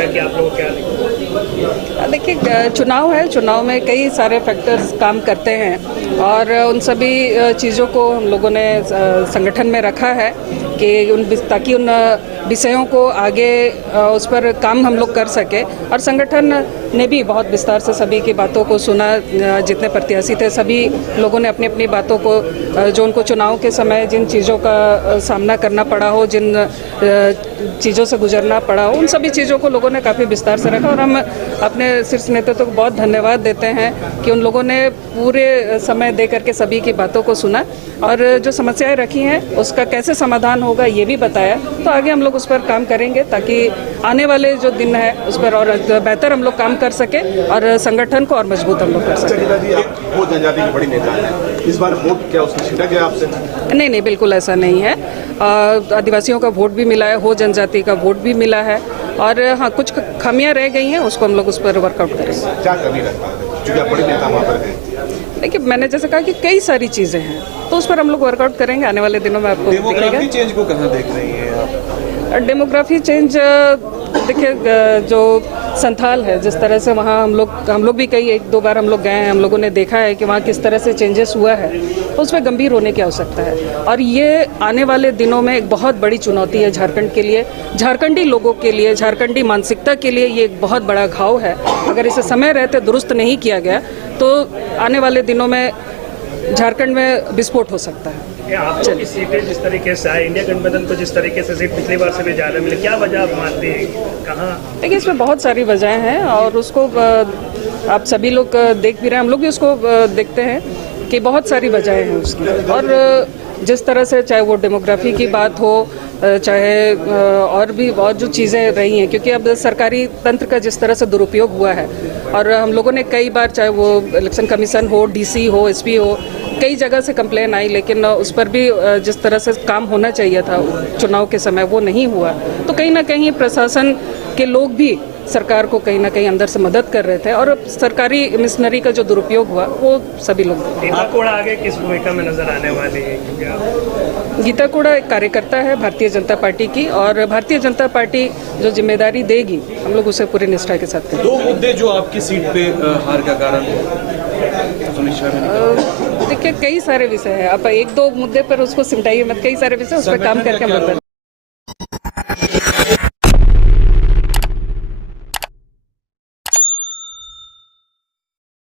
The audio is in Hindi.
जैसा कि आप लोग क्या लगता है? देखिए, चुनाव है, चुनाव में कई सारे फैक्टर्स काम करते हैं और उन सभी चीज़ों को हम लोगों ने संगठन में रखा है कि ताकि उन विषयों को आगे उस पर काम हम लोग कर सके। और संगठन ने भी बहुत विस्तार से सभी की बातों को सुना। जितने प्रत्याशी थे सभी लोगों ने अपनी अपनी बातों को, जो उनको चुनाव के समय जिन चीज़ों का सामना करना पड़ा हो, जिन चीज़ों से गुजरना पड़ा हो, उन सभी चीज़ों को लोगों ने काफ़ी विस्तार से रखा। और हम अपने शीर्ष नेतृत्व को बहुत धन्यवाद देते हैं कि उन लोगों ने पूरे समय दे करके सभी की बातों को सुना और जो समस्याएं रखी हैं उसका कैसे समाधान होगा ये भी बताया। तो आगे हम लोग उस पर काम करेंगे ताकि आने वाले जो दिन है उस पर और बेहतर हम लोग काम कर सके और संगठन को और मजबूत हम लोग कर सकें। जी, आप वो जनजाति की बड़ी नेता हैं, इस बार वोट क्या उसने छीना गया आपसे? नहीं, बिल्कुल ऐसा नहीं है। आदिवासियों का वोट भी मिला है, हो जनजाति का वोट भी मिला है और हाँ, कुछ खामियां रह गई हैं, उसको हम लोग उस पर वर्कआउट करेंगे। क्या कमी रहता है क्योंकि आप बड़ी नेता वहाँ पर हैं? देखिए, मैंने जैसे कहा कि कई सारी चीज़ें हैं तो उस पर हम लोग वर्कआउट करेंगे। आने वाले दिनों में आपको डेमोग्राफी चेंज को कहाँ देख रही हैं आप? डेमोग्राफी चेंज, देखिए, जो संथाल है जिस तरह से वहाँ हम लोग भी कई एक दो बार हम लोग गए हैं, हम लोगों ने देखा है कि वहाँ किस तरह से चेंजेस हुआ है, तो उस पर गंभीर होने की आवश्यकता है। और ये आने वाले दिनों में एक बहुत बड़ी चुनौती है झारखंड के लिए, झारखंडी लोगों के लिए, झारखंडी मानसिकता के लिए ये एक बहुत बड़ा घाव है। अगर इसे समय रहते दुरुस्त नहीं किया गया तो आने वाले दिनों में झारखंड में विस्फोट हो सकता है। आप लोग की सीटें जिस तरीके से आए, इंडिया गठबंधन को जिस तरीके से सीट पिछली बार से भी ज़्यादा मिले, क्या वजह आप मानते हैं? कहाँ? देखिए, इसमें बहुत सारी वजहें हैं और उसको आप सभी लोग देख भी रहे हैं, हम लोग भी उसको देखते हैं कि बहुत सारी वजहें हैं उसकी। और जिस तरह से चाहे वो डेमोग्राफी की बात हो, चाहे और जो चीज़ें रही हैं, क्योंकि अब सरकारी तंत्र का जिस तरह से दुरुपयोग हुआ है और हम लोगों ने कई बार, चाहे वो इलेक्शन कमीशन हो, डीसी हो, एसपी हो, कई जगह से कंप्लेन आई, लेकिन उस पर भी जिस तरह से काम होना चाहिए था चुनाव के समय वो नहीं हुआ। तो कहीं ना कहीं प्रशासन के लोग भी सरकार को कहीं ना कहीं अंदर से मदद कर रहे थे और सरकारी मिशनरी का जो दुरुपयोग हुआ वो सभी लोग। गीता कोड़ा आगे किस भूमिका में नजर आने वाली है? गीता कोड़ा एक कार्यकर्ता है भारतीय जनता पार्टी की और भारतीय जनता पार्टी जो जिम्मेदारी देगी हम लोग उसे पूरी निष्ठा के साथ करेंगे। दो मुद्दे जो आपकी सीट पे हार का कारण देखिए, कई सारे विषय हैं, आप एक दो मुद्दे पर उसको सिमटाइए मत, कई सारे विषय उस पर काम करके हम लोग